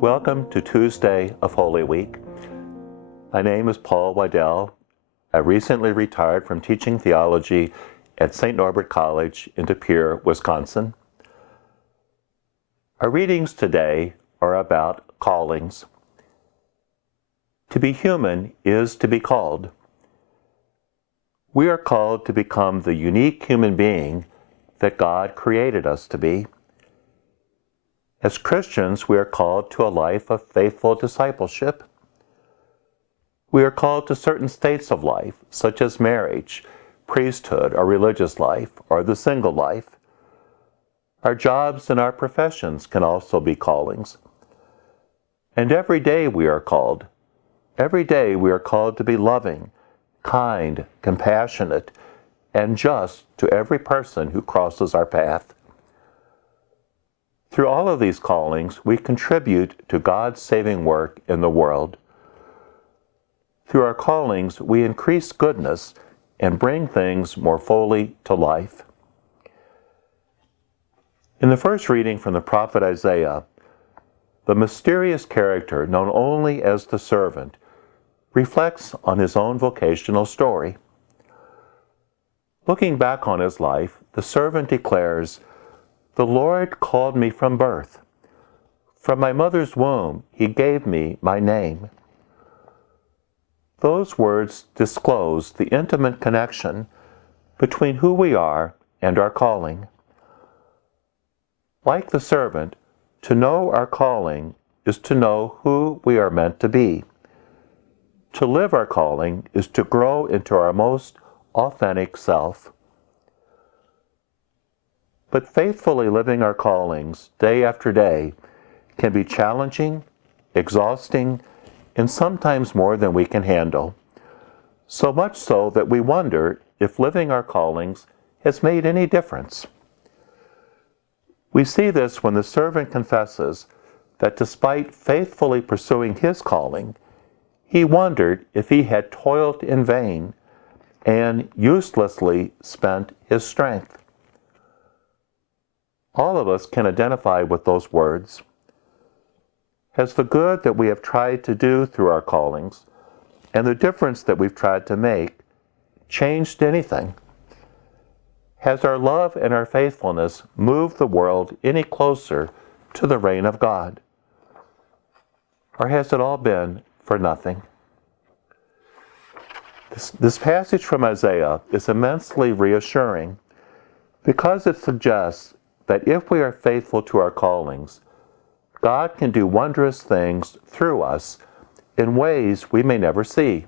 Welcome to Tuesday of Holy Week. My name is Paul Wadell. I recently retired from teaching theology at St. Norbert College in De Pere, Wisconsin. Our readings today are about callings. To be human is to be called. We are called to become the unique human being that God created us to be. As Christians, we are called to a life of faithful discipleship. We are called to certain states of life, such as marriage, priesthood, or religious life, or the single life. Our jobs and our professions can also be callings. And every day we are called. Every day we are called to be loving, kind, compassionate, and just to every person who crosses our path. Through all of these callings, we contribute to God's saving work in the world. Through our callings, we increase goodness and bring things more fully to life. In the first reading from the prophet Isaiah, the mysterious character known only as the servant reflects on his own vocational story. Looking back on his life, the servant declares, "The Lord called me from birth. From my mother's womb, He gave me my name." Those words disclose the intimate connection between who we are and our calling. Like the servant, to know our calling is to know who we are meant to be. To live our calling is to grow into our most authentic self. But faithfully living our callings day after day can be challenging, exhausting, and sometimes more than we can handle. So much so that we wonder if living our callings has made any difference. We see this when the servant confesses that despite faithfully pursuing his calling, he wondered if he had toiled in vain and uselessly spent his strength. All of us can identify with those words. Has the good that we have tried to do through our callings and the difference that we've tried to make changed anything? Has our love and our faithfulness moved the world any closer to the reign of God? Or has it all been for nothing? This passage from Isaiah is immensely reassuring because it suggests that if we are faithful to our callings, God can do wondrous things through us in ways we may never see.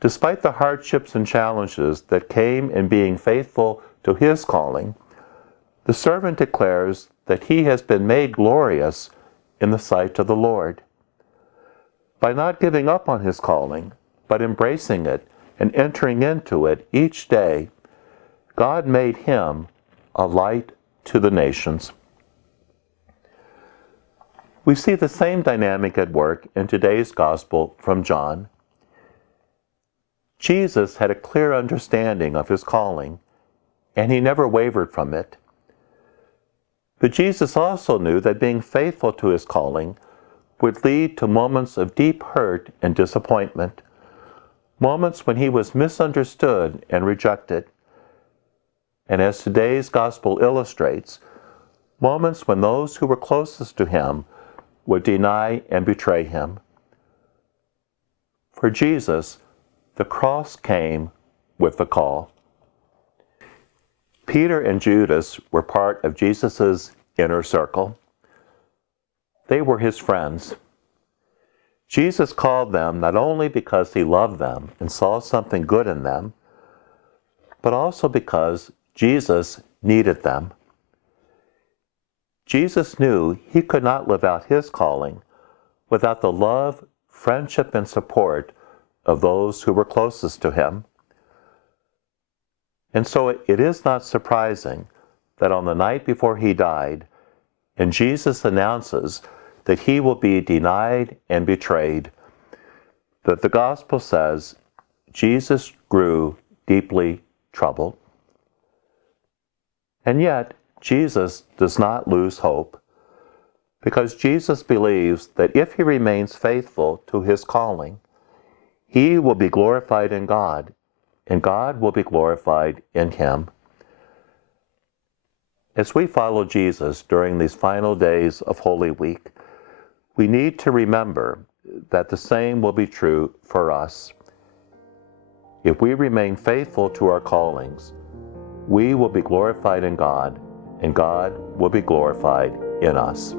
Despite the hardships and challenges that came in being faithful to his calling, the servant declares that he has been made glorious in the sight of the Lord. By not giving up on his calling, but embracing it and entering into it each day, God made him a light to the nations. We see the same dynamic at work in today's Gospel from John. Jesus had a clear understanding of his calling, and he never wavered from it. But Jesus also knew that being faithful to his calling would lead to moments of deep hurt and disappointment, moments when he was misunderstood and rejected. And as today's gospel illustrates, moments when those who were closest to him would deny and betray him. For Jesus, the cross came with the call. Peter and Judas were part of Jesus' inner circle. They were his friends. Jesus called them not only because he loved them and saw something good in them, but also because Jesus needed them. Jesus knew he could not live out his calling without the love, friendship, and support of those who were closest to him. And so it is not surprising that on the night before he died, and Jesus announces that he will be denied and betrayed, that the gospel says Jesus grew deeply troubled. And yet, Jesus does not lose hope. because Jesus believes that if he remains faithful to his calling, he will be glorified in God, and God will be glorified in him. As we follow Jesus during these final days of Holy Week, we need to remember that the same will be true for us. If we remain faithful to our callings, we will be glorified in God, and God will be glorified in us.